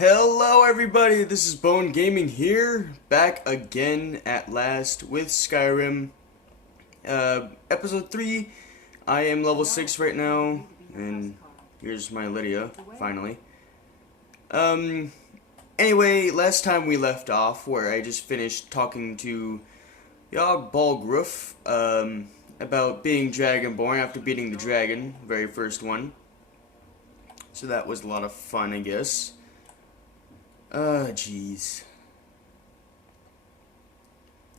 Hello everybody, this is Bone Gaming here, back again at last with Skyrim, episode 3. I am level 6 right now, and here's my Lydia, finally. Anyway, last time we left off, where I just finished talking to Yog Balgruf, about being Dragonborn after beating the dragon, very first one. So that was a lot of fun, I guess. Jeez.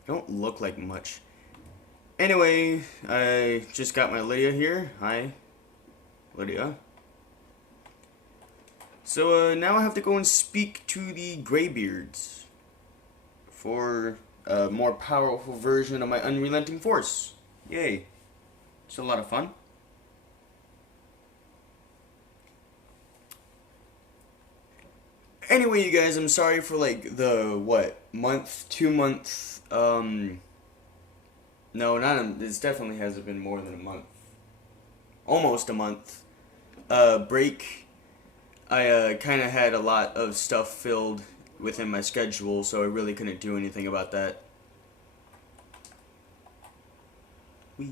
Don't look like much. Anyway, I just got my Lydia here. Hi, Lydia. So, now I have to go and speak to the Greybeards for a more powerful version of my unrelenting force. Yay. It's a lot of fun. Anyway, you guys, I'm sorry for like the, 2 month, no, it definitely hasn't been more than a month. Almost a month, break. I, kinda had a lot of stuff filled within my schedule, so I really couldn't do anything about that. Whee.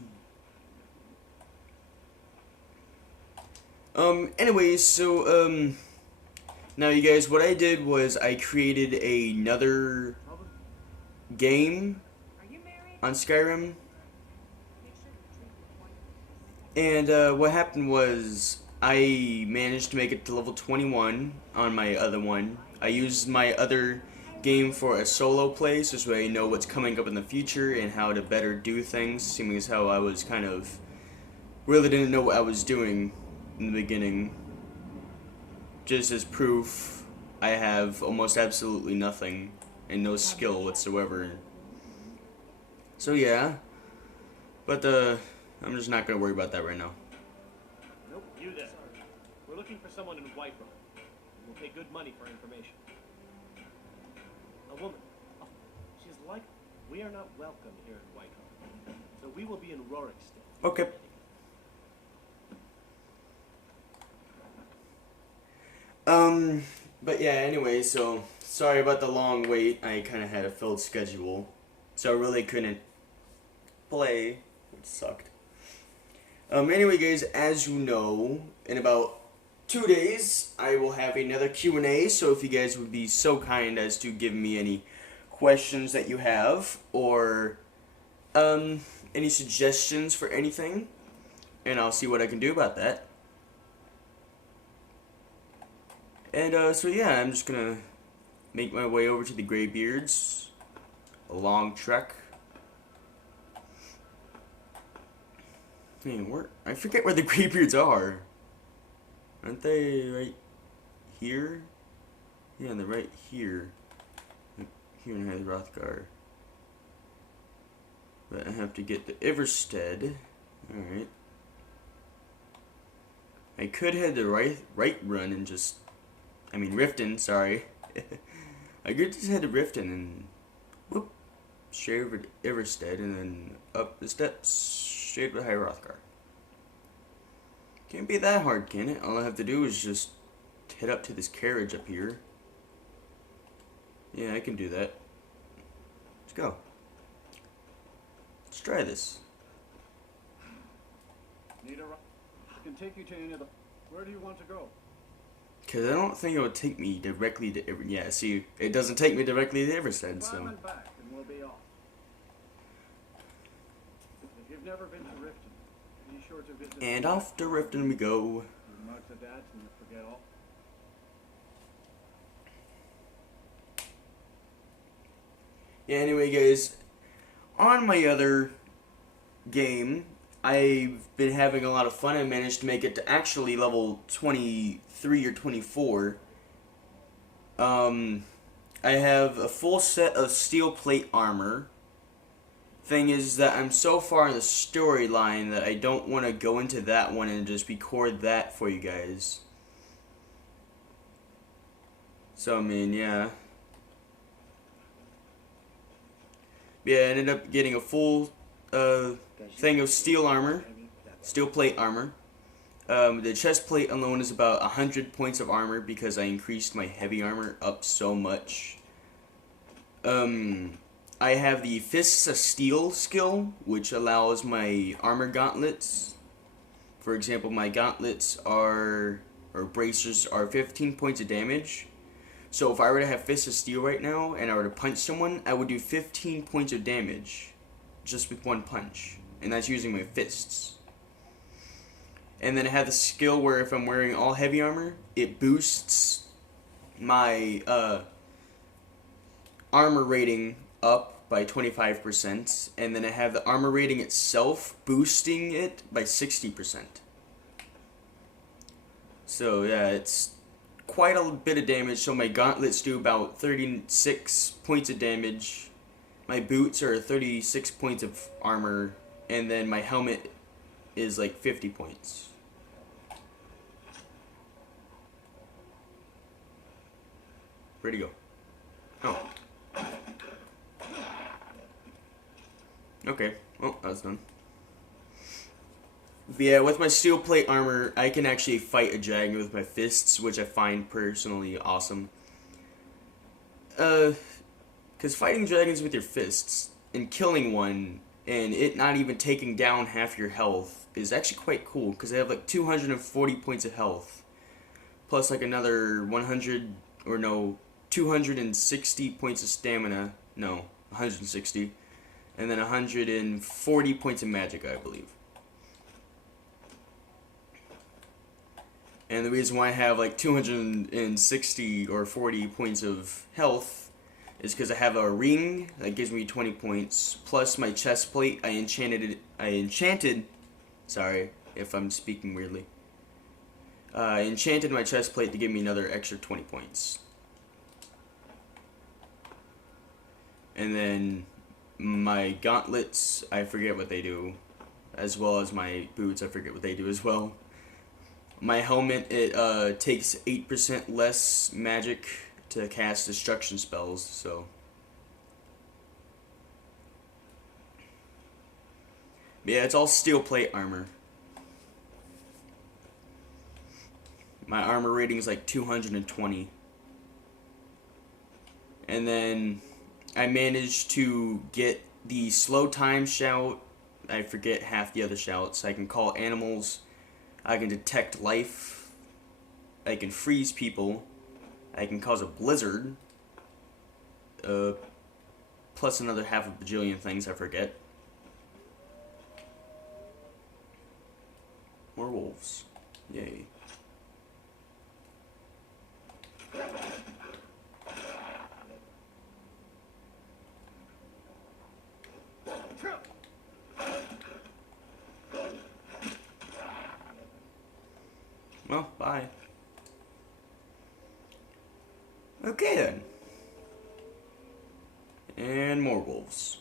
Anyways, so, now, you guys, what I did was I created another game on Skyrim. And what happened was I managed to make it to level 21 on my other one. I used my other game for a solo play, so this way I know what's coming up in the future and how to better do things, seeing as how I was kind of really didn't know what I was doing in the beginning. Just as proof, I have almost absolutely nothing and no skill whatsoever. So yeah, but I'm just not gonna worry about that right now. Nope, you there. We're looking for someone in Whiterun. We'll pay good money for information. A woman. Oh, she's like, we are not welcome here in Whiterun. So we will be in Rorikstead. Okay. But yeah, anyway, so sorry about the long wait. I kind of had a filled schedule, so I really couldn't play, which sucked. Anyway, guys, as you know, in about 2 days, I will have another Q&A, so if you guys would be so kind as to give me any questions that you have, or, any suggestions for anything, and I'll see what I can do about that. And, so yeah, I'm just gonna make my way over to the Greybeards. A long trek. Hey, I forget where the Greybeards are. Aren't they right here? Yeah, they're right here. Like here in Hrothgar. But I have to get to Iverstead. Alright. I could head to right run and just... Riften, sorry. I could just head to Riften and whoop, straight over to Iverstead and then up the steps, straight to Hrothgar. Can't be that hard, can it? All I have to do is just head up to this carriage up here. Yeah, I can do that. Let's go. Let's try this. Need a ride? I can take you to any of the... Where do you want to go? Because I don't think it would take me directly to Iverstead. Yeah, see, it doesn't take me directly to Iverstead, so... And back, and we'll be off. If you've never been to Riften, be sure to visit... And off to Riften we go. You mark the dates and you forget all. Yeah, anyway, guys, on my other game, I've been having a lot of fun. I managed to make it to actually level 23 or 24. I have a full set of steel plate armor. Thing is that I'm so far in the storyline that I don't want to go into that one and just record that for you guys. So, yeah. Yeah, I ended up getting a full thing of steel armor, steel plate armor. The chest plate alone is about 100 points of armor because I increased my heavy armor up so much. I have the Fists of Steel skill, which allows my armor gauntlets. For example, my gauntlets or bracers are 15 points of damage. So if I were to have Fists of Steel right now and I were to punch someone, I would do 15 points of damage just with one punch. And that's using my fists. And then I have the skill where if I'm wearing all heavy armor, it boosts my armor rating up by 25%. And then I have the armor rating itself boosting it by 60%. So yeah, it's quite a bit of damage. So my gauntlets do about 36 points of damage. My boots are 36 points of armor. And then my helmet is like 50 points. Where'd he go? Oh. Okay. Oh, that was done. But yeah, with my steel plate armor, I can actually fight a dragon with my fists, which I find personally awesome. Because fighting dragons with your fists and killing one and it not even taking down half your health is actually quite cool, because they have like 240 points of health plus like another 260 points of stamina. No, 160. And then 140 points of magic, I believe. And the reason why I have like 260 or 40 points of health is because I have a ring that gives me 20 points, plus my chest plate. I enchanted, sorry if I'm speaking weirdly. I enchanted my chest plate to give me another extra 20 points. And then my gauntlets, I forget what they do, as well as my boots, I forget what they do as well. My helmet, it takes 8% less magic to cast destruction spells, so. But yeah, it's all steel plate armor. My armor rating is like 220. And then I managed to get the slow time shout. I forget half the other shouts. I can call animals. I can detect life. I can freeze people. I can cause a blizzard. Plus another half a bajillion things I forget. More wolves. Yay. Well, bye. Okay then. And more wolves.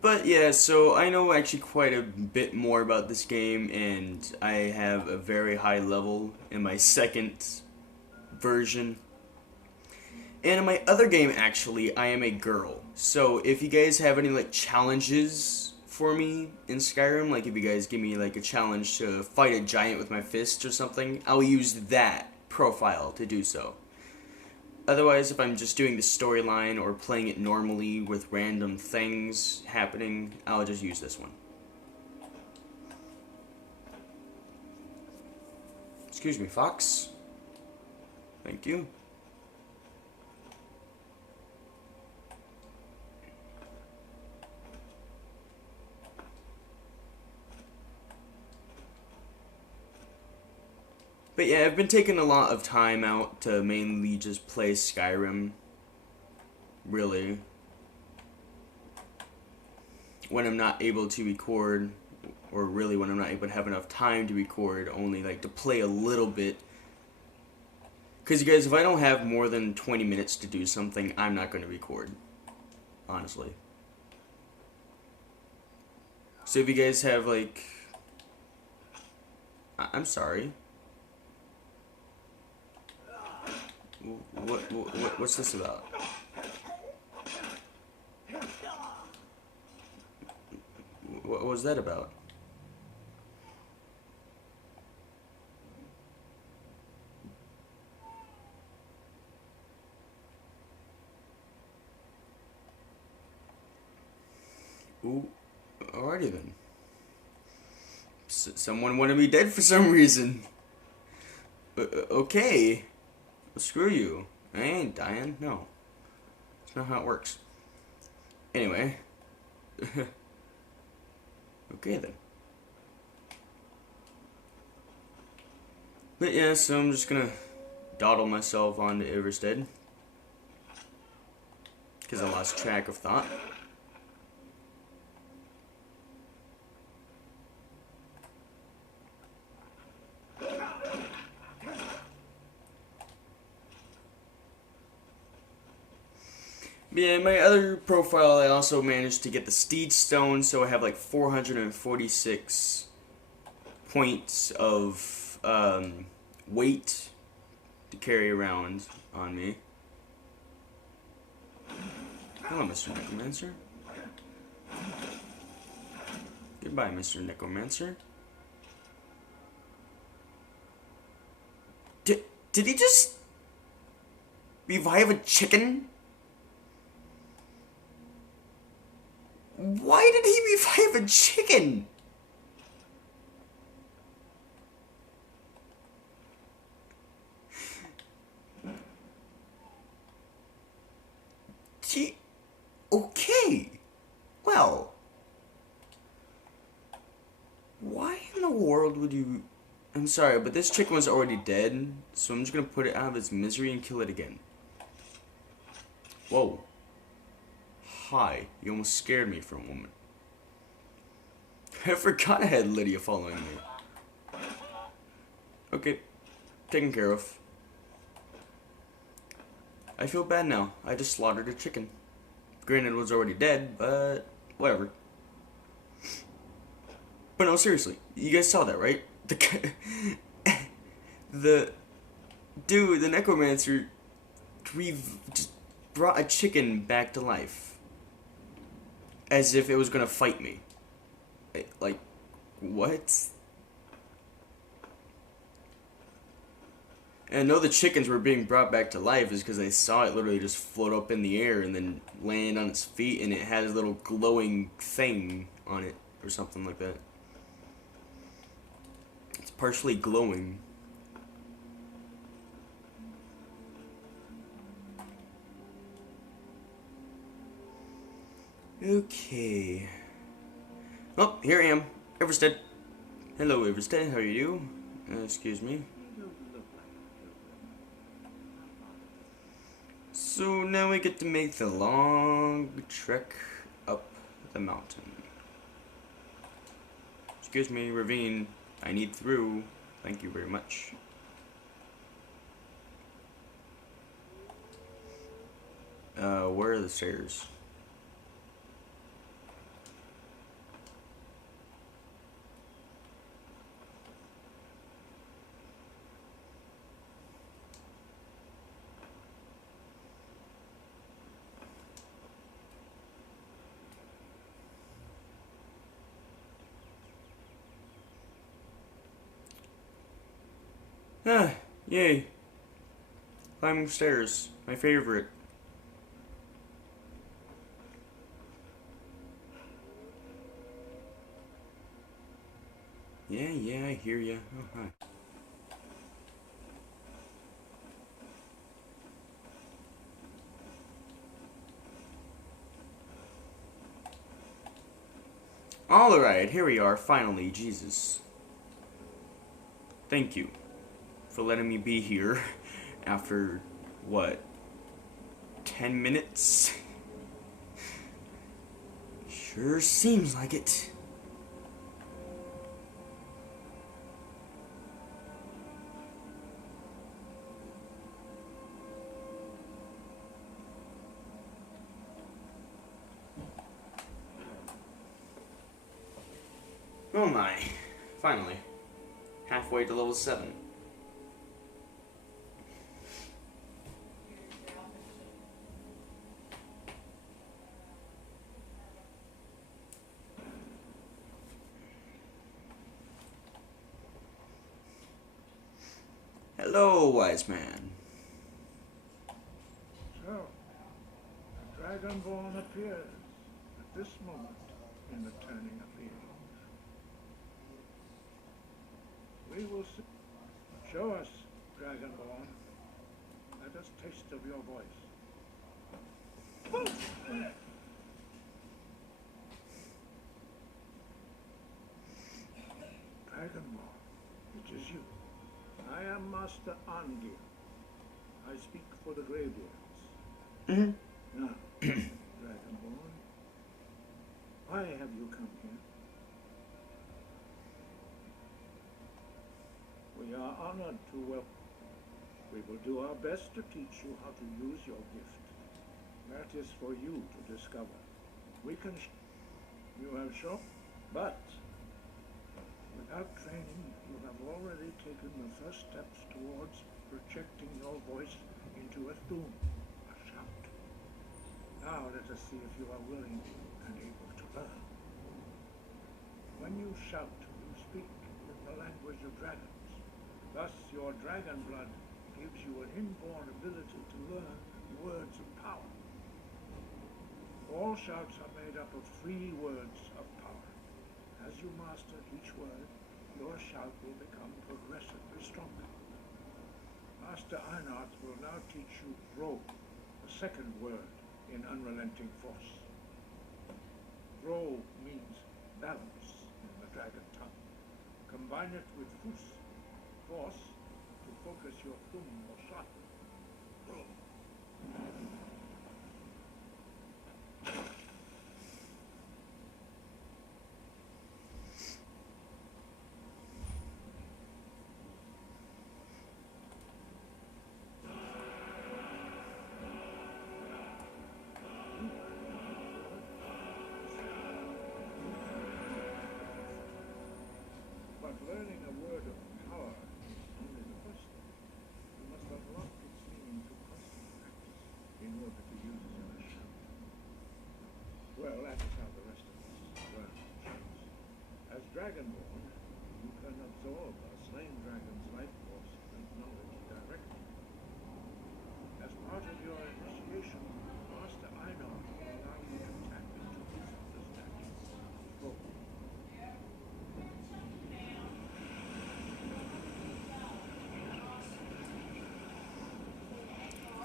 But yeah, so I know actually quite a bit more about this game, and I have a very high level in my second version. And in my other game, actually, I am a girl. So if you guys have any like challenges for me in Skyrim, like if you guys give me like a challenge to fight a giant with my fists or something, I'll use that profile to do so. Otherwise, if I'm just doing the storyline or playing it normally with random things happening, I'll just use this one. Excuse me, Fox. Thank you. But yeah, I've been taking a lot of time out to mainly just play Skyrim. Really. When I'm not able to record, or really when I'm not able to have enough time to record, only like to play a little bit. Because you guys, if I don't have more than 20 minutes to do something, I'm not going to record. Honestly. So if you guys have like... I'm sorry. What's this about? What was that about? Ooh, alrighty then. Someone wanted me dead for some reason. Okay. Well, screw you. I ain't dying. No. That's not how it works. Anyway. Okay then. But yeah, so I'm just gonna dawdle myself onto Everstead. Because I lost track of thought. Yeah, my other profile, I also managed to get the Steed Stone, so I have like 446 points of weight to carry around on me. Hello, Mr. Necromancer. Goodbye, Mr. Necromancer. Did he just revive a chicken? Why did he revive a chicken? Okay. Well. Why in the world would you... I'm sorry, but this chicken was already dead, so I'm just gonna put it out of its misery and kill it again. Whoa. Hi. You almost scared me for a moment. I forgot I had Lydia following me. Okay. Taken care of. I feel bad now. I just slaughtered a chicken. Granted, it was already dead, but whatever. But no, seriously. You guys saw that, right? The dude, the necromancer, just brought a chicken back to life. As if it was gonna fight me. Like, what? And I know the chickens were being brought back to life is because I saw it literally just float up in the air and then land on its feet, and it had a little glowing thing on it or something like that. It's partially glowing. Okay. Oh, here I am. Everstead. Hello, Everstead. How are you? Excuse me. So now we get to make the long trek up the mountain. Excuse me, ravine. I need through. Thank you very much. Where are the stairs? Ah, yay. Climbing stairs. My favorite. Yeah, I hear ya. Oh, hi. Alright, here we are, finally, Jesus. Thank you for letting me be here after, what, 10 minutes? Sure seems like it. Oh my, finally. Halfway to level 7. Hello, wise man. So, the Dragonborn appears at this moment in the turning of the age. We will see. Show us, Dragonborn. Let us taste of your voice. Dragonborn, it is you. I am Master Angir. I speak for the Greybeards. Now, Dragonborn, why have you come here? We are honored to welcome. We will do our best to teach you how to use your gift. That is for you to discover. We can. You have shown, but without training, you have already taken the first steps towards projecting your voice into a thum, a shout. Now let us see if you are willing and able to learn. When you shout, you speak in the language of dragons. Thus, your dragon blood gives you an inborn ability to learn words of power. All shouts are made up of 3 words of power. As you master each word, your shout will become progressively stronger. Master Einarth will now teach you Bro, the second word in unrelenting force. Bro means balance in the dragon tongue. Combine it with Fus, force, to focus your thumb or shot. Bro. But learning a word of power is only the first step. You must unlock its meaning through constant practice in order to use it in a shout. Well, that is how the rest of us learn shouts. As Dragonborn, you can absorb a slain dragon's life force and knowledge directly. As part of your initiation, Master Einarth will allow you to tap into his understanding. Oh.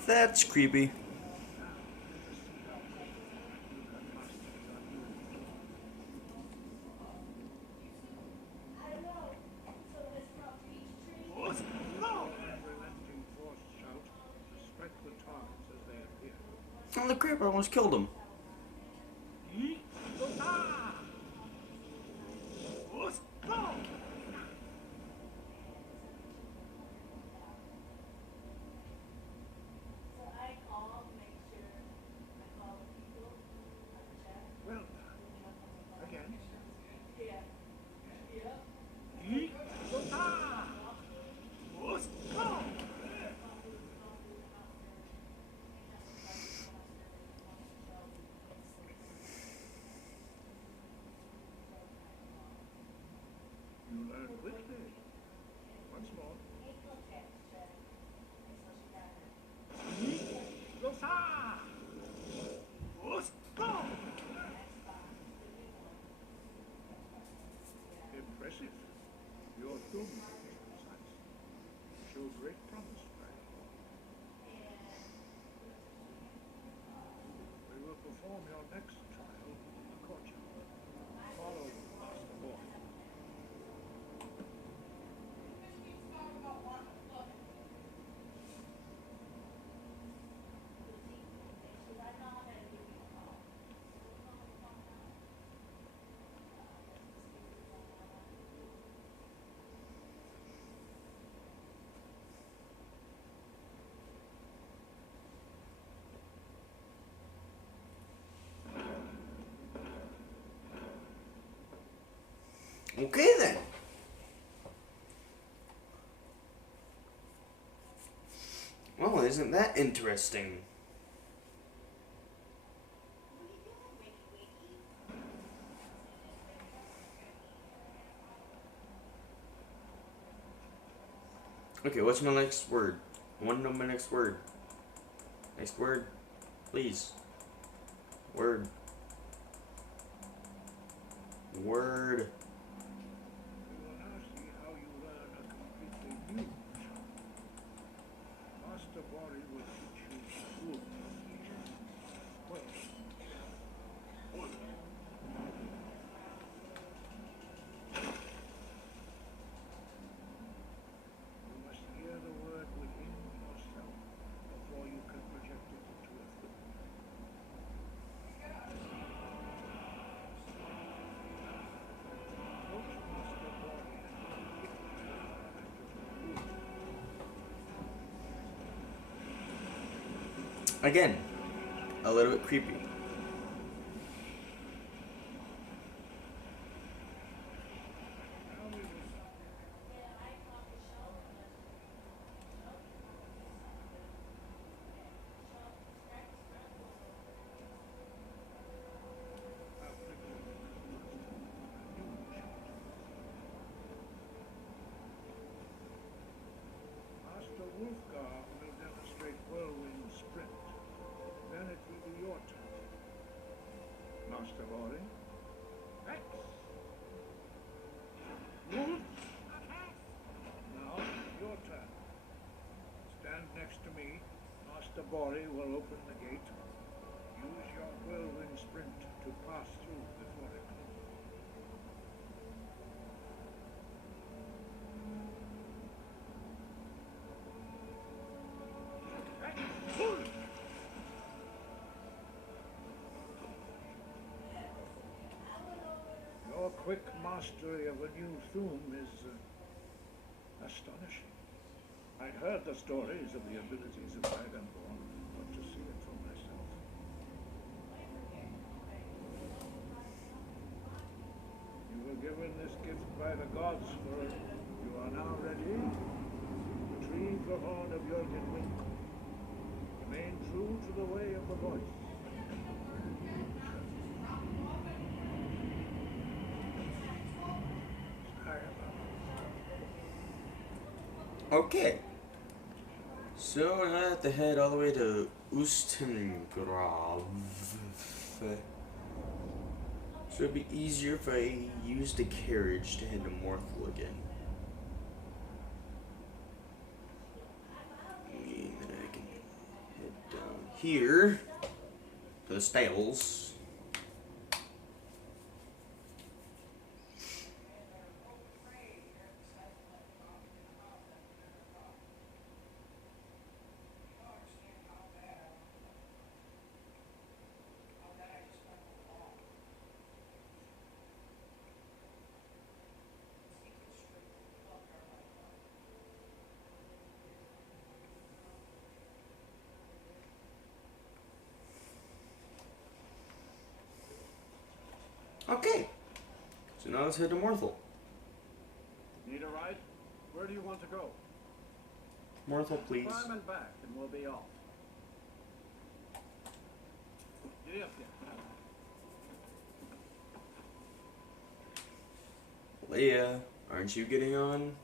That's creepy. Unrelenting force shout to strike the targets as they appear. Oh, the crap, I almost killed him. Well done. Again. You learn quickly. Once more. Impressive. Your thumb is precise. Show great promise, Dragonborn. We will perform your next trial in the courtyard. Follow Master Boy. Okay then. Well, isn't that interesting? Okay, what's my next word? I want to know my next word. Next word, please. Word. Word. We will now see how you learn a completely new shop. Master Bori will teach you wood. Well, wood. You must hear the word within yourself before you can project it into a thing. Approach Master Bori and give Again, a little bit creepy. now we will Master Wolfgar will demonstrate whirlwind sprint. Then it will be your turn. Master Bori. X. Wolf. Now, your turn. Stand next to me. Master Bori will open the gate. Use your whirlwind sprint to pass through before it closes. Your quick mastery of a new Thum is astonishing. I'd heard the stories of the abilities of Dragonborn, but to see it for myself. You were given this gift by the gods, for you are now ready. Retrieve the horn of Jörgen. Remain true to the way of the voice. Okay. So I have to head all the way to Ustengrav. So it'd be easier if I used a carriage to head to Morthal again. And then I can head down here to the stables. Okay, so now let's head to Morthal. Need a ride? Where do you want to go? Morthal, please. Climb and back, and we'll be off. Giddy up there. Leia, aren't you getting on?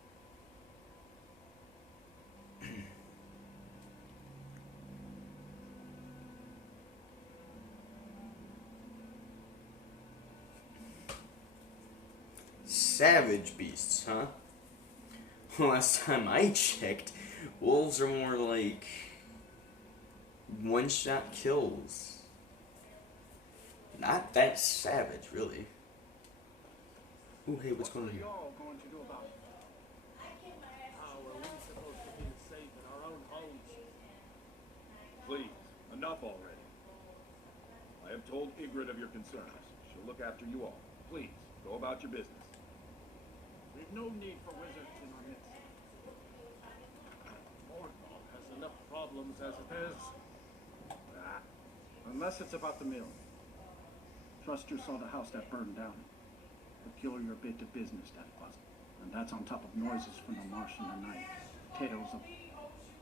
Savage beasts, huh? Last time I checked, wolves are more like one-shot kills. Not that savage, really. Ooh, hey, what's going on here? Y'all going to do about it? How are we supposed to feel safe in our own homes? Please, enough already. I have told Ygritte of your concerns. She'll look after you all. Please, go about your business. We've no need for wizards in our midst. Morthal has enough problems as it is. Unless it's about the mill. Trust you saw the house that burned down. Peculiar bit of business that was. And that's on top of noises from the marsh in the night. Tales of...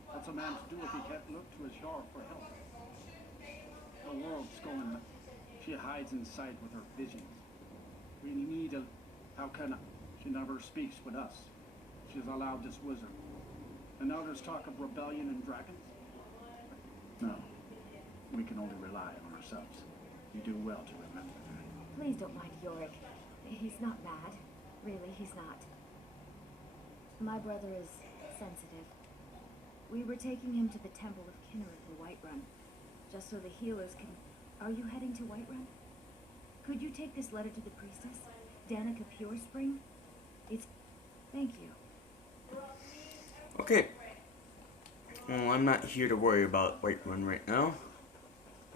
What's a man to do if he can't look to his Jarl for help? The world's going... She hides inside with her visions. We need a... How can I... She never speaks with us. She's allowed this wizard. And now there's talk of rebellion and dragons? No. We can only rely on ourselves. You do well to remember that. Please don't mind Yorick. He's not mad. Really, he's not. My brother is sensitive. We were taking him to the Temple of Kinneret for Whiterun, just so the healers can... Are you heading to Whiterun? Could you take this letter to the priestess, Danica Purespring? It's... Thank you. Okay. Well, I'm not here to worry about Whiterun right now.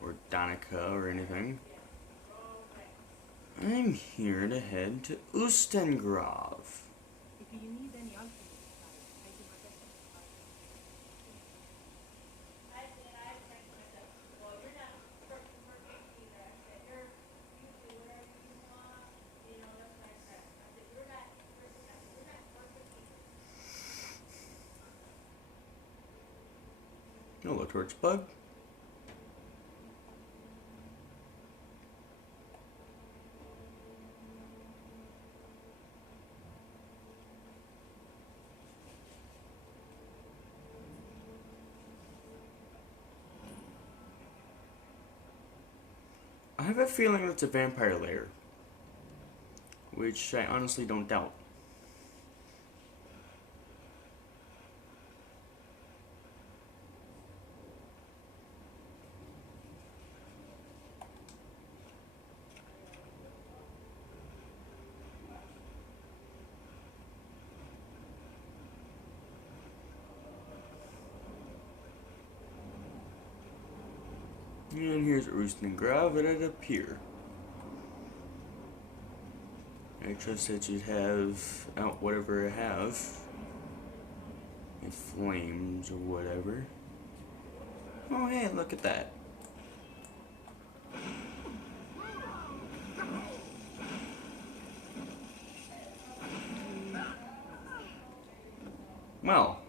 Or Danica or anything. I'm here to head to Ustengrav. If you need any argument, I do my best. Hello, Torchbug. I have a feeling it's a vampire lair, which I honestly don't doubt. And here's Ustengrav, and it appear. I trust that you'd have out whatever I have. In flames or whatever. Oh hey, look at that. Well.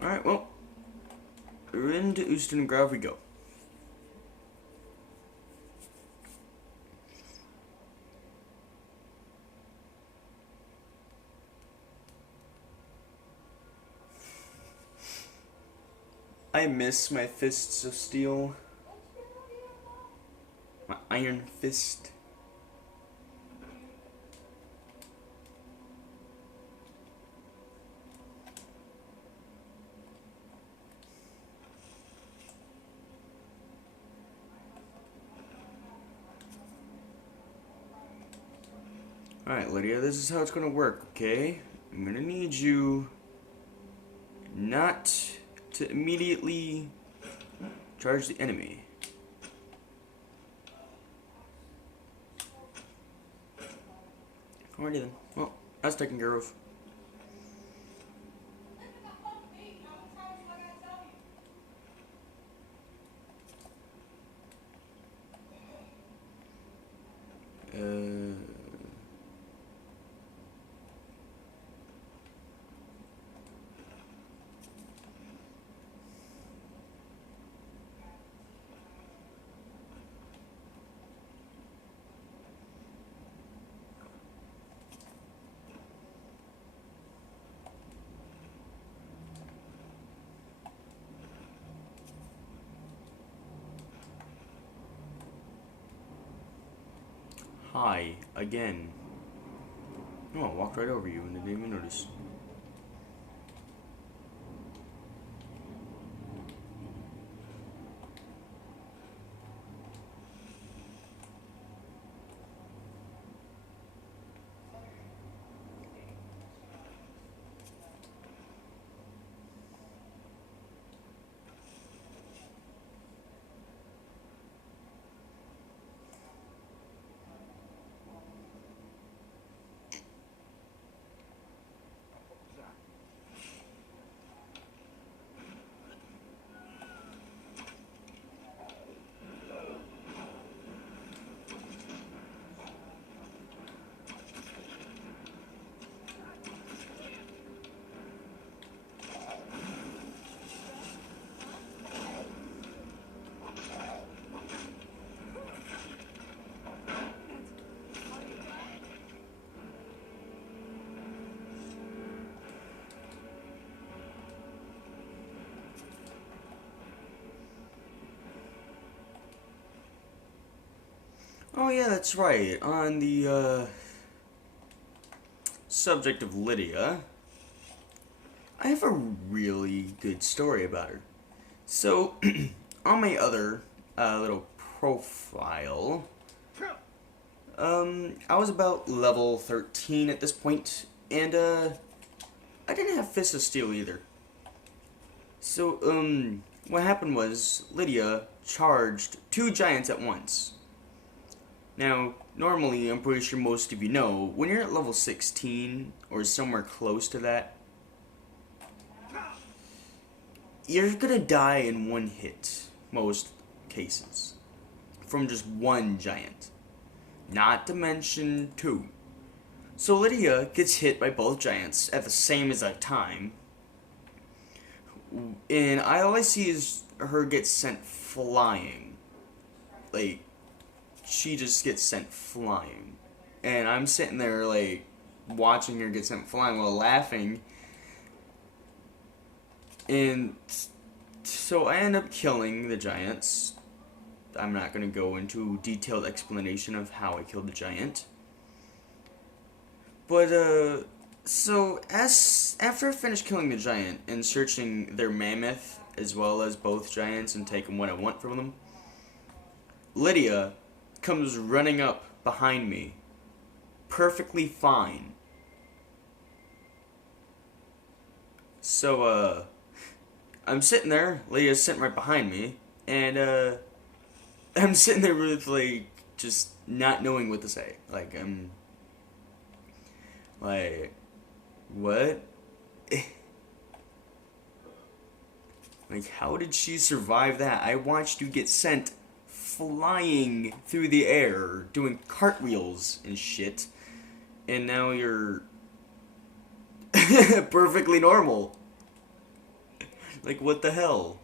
Alright, well, we're into Ustengrav we go. I miss my fists of steel. My iron fist. Alright, Lydia, this is how it's gonna work, okay? I'm gonna need you not to immediately charge the enemy. Alrighty then. Well, that's taken care of. Hi, again. Oh, I walked right over you and didn't even notice. Oh yeah, that's right. On the subject of Lydia, I have a really good story about her. So, on my other little profile, I was about level 13 at this point, and I didn't have Fists of Steel either. So, what happened was Lydia charged 2 giants at once. Now, normally, I'm pretty sure most of you know, when you're at level 16, or somewhere close to that, you're gonna die in one hit, most cases, from just one giant. Not to mention 2. So Lydia gets hit by both giants at the same exact time, and all I see is her get sent flying. Like, she just gets sent flying. And I'm sitting there, like, watching her get sent flying while laughing. And so I end up killing the giants. I'm not going to go into detailed explanation of how I killed the giant. But, so after I finished killing the giant and searching their mammoth as well as both giants and taking what I want from them, Lydia comes running up behind me, perfectly fine. So, I'm sitting there, Lydia's sitting right behind me, and, I'm sitting there with, like, just not knowing what to say. Like, I'm, like, what? Like, how did she survive that? I watched you get sent flying through the air, doing cartwheels and shit, and now you're perfectly normal. Like, what the hell?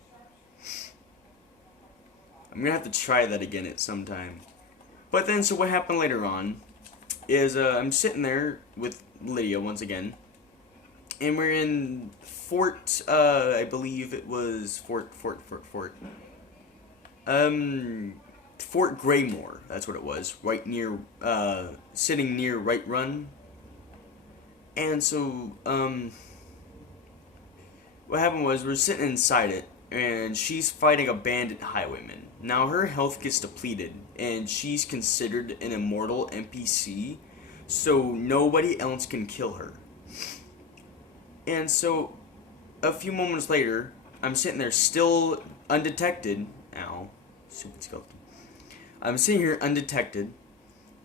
I'm gonna have to try that again at some time. But then, so what happened later on is I'm sitting there with Lydia once again, and we're in Fort, I believe it was Fort Greymore, that's what it was, right near, sitting near Right Run. And so, what happened was we're sitting inside it, and she's fighting a bandit highwayman. Now her health gets depleted, and she's considered an immortal NPC, so nobody else can kill her. And so, a few moments later, I'm sitting there still undetected. Ow, stupid skeleton. I'm sitting here undetected,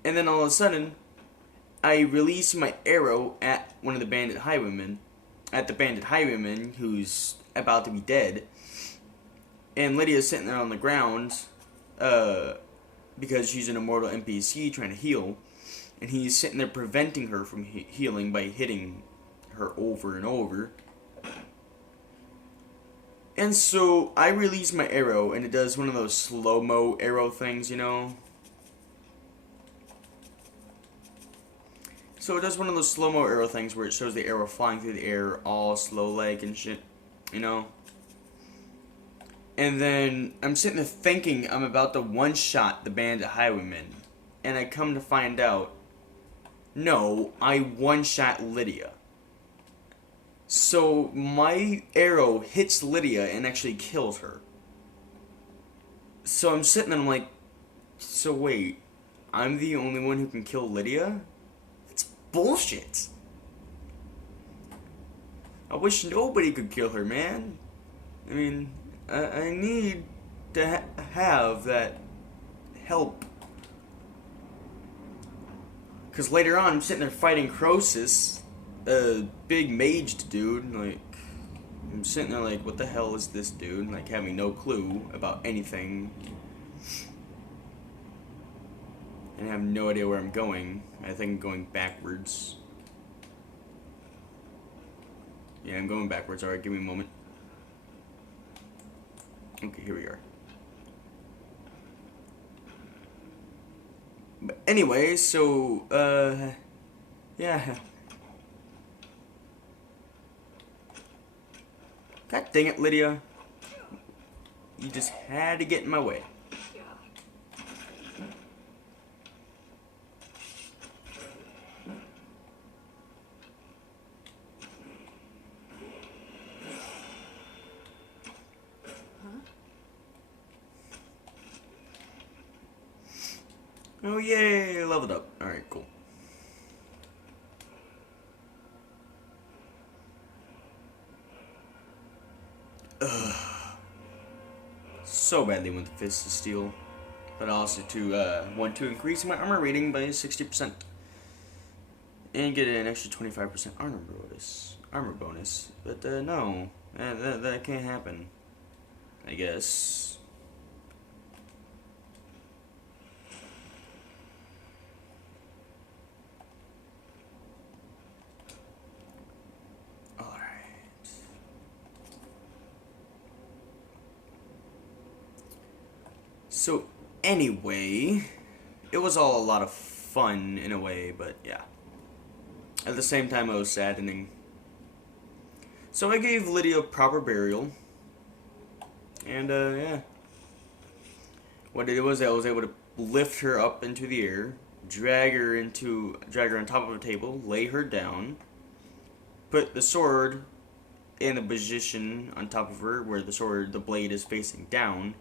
and then all of a sudden, I release my arrow at one of the bandit highwaymen, who's about to be dead, and Lydia's sitting there on the ground, because she's an immortal NPC trying to heal, and he's sitting there preventing her from healing by hitting her over and over. And so I release my arrow, and it does one of those slow-mo arrow things, you know? So it does one of those slow-mo arrow things where it shows the arrow flying through the air all slow-like and shit, you know? And then I'm sitting there thinking I'm about to one-shot the bandit highwayman, and I come to find out, no, I one-shot Lydia. So my arrow hits Lydia and actually kills her. So I'm sitting there and I'm like, so wait, I'm the only one who can kill Lydia? It's bullshit. I wish nobody could kill her, man. I mean, I need to have that help. Because later on, I'm sitting there fighting Croesus, a big maged dude. Like, I'm sitting there like, what the hell is this dude? Like, having no clue about anything. And I have no idea where I'm going. I think I'm going backwards. Yeah, I'm going backwards. Alright, give me a moment. Okay, here we are. But anyway, so, yeah. God dang it, Lydia. You just had to get in my way. Oh yay, leveled up. Alright, cool. Ugh. So badly want the Fist of Steel. But also to want to increase my armor rating by 60%. And get an extra 25% armor bonus. But no, that can't happen, I guess. So, anyway, it was all a lot of fun in a way, but yeah. At the same time, it was saddening. So I gave Lydia proper burial. And, yeah. What it was, I was able to lift her up into the air, drag her on top of a table, lay her down, put the sword in the position on top of her where the blade is facing down,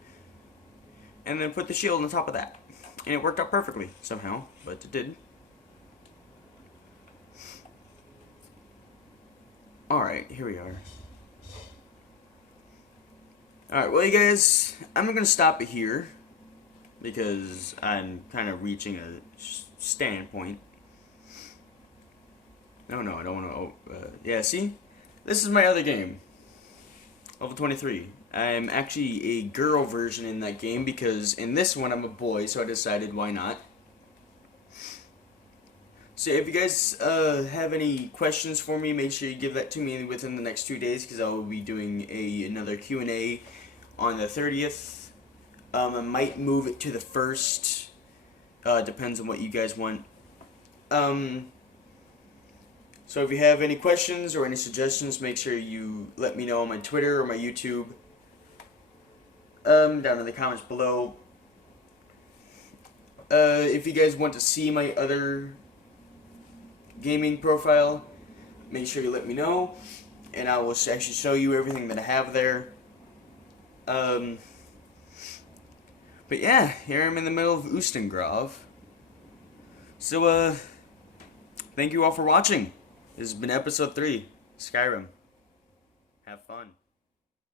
and then put the shield on top of that. And it worked out perfectly, somehow, but it did. Alright, here we are. Alright, well you guys, I'm going to stop it here, because I'm kind of reaching a standpoint. No, I don't want to, yeah, see? This is my other game. Level 23. I'm actually a girl version in that game because in this one I'm a boy, so I decided why not. So if you guys have any questions for me, make sure you give that to me within the next 2 days because I will be doing another Q&A on the 30th. I might move it to the 1st. Depends on what you guys want. So if you have any questions or any suggestions, make sure you let me know on my Twitter or my YouTube. Down in the comments below. If you guys want to see my other gaming profile, make sure you let me know, and I will actually show you everything that I have there. But yeah, here I'm in the middle of Ustengrove. So, thank you all for watching. This has been episode 3, Skyrim. Have fun.